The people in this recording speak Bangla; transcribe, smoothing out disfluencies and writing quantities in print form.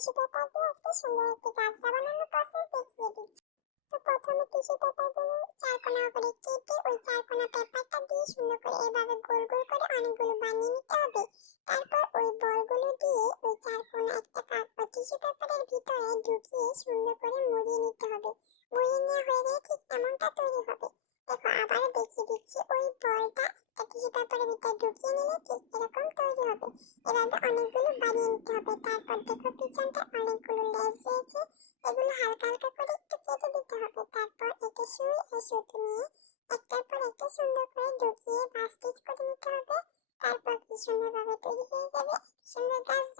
টিস্যু পেপার দিয়ে একটা সুন্দর একটি গামছা বানানোর প্রসেস দেখিয়ে দিচ্ছি। তো প্রথমে টিস্যু পেপারগুলো চারকোনা করে কেটে ওই চারকোনা পেপারটা দিয়ে সুন্দর করে এভাবে গোল গোল করে অনেকগুলো বানিয়ে নিতে হবে। তারপর ওই বলগুলো দিয়ে ওই চারকোনা একটা টিস্যু পেপারের ভিতরে ঢুকিয়ে সুন্দর করে মুড়িয়ে নিতে হবে। মুড়িয়ে নেওয়া হয়ে গেলে ঠিক এমনটা তৈরি হবে। দেখো আবারও দেখিয়ে দিচ্ছি, ওই বলটা একটা টিস্যু পেপারের ভিতরে ঢুকিয়ে নিলে ঠিক এরকম তৈরি হবে। এভাবে অনেকগুলো বানিয়ে নিতে হবে। তারপর দেখো পিছনটা অনেকগুলো লেজ রয়েছে, এগুলো হালকা হালকা করে একটু কেটে দিতে হবে। তারপর একটা সুই আর সুতো নিয়ে একটার পর একটা সুন্দর করে ঢুকিয়ে ভাঁজ স্টিচ করে নিতে হবে। তারপর কি সুন্দরভাবে তৈরি হয়ে যাবে সুন্দর গাছ।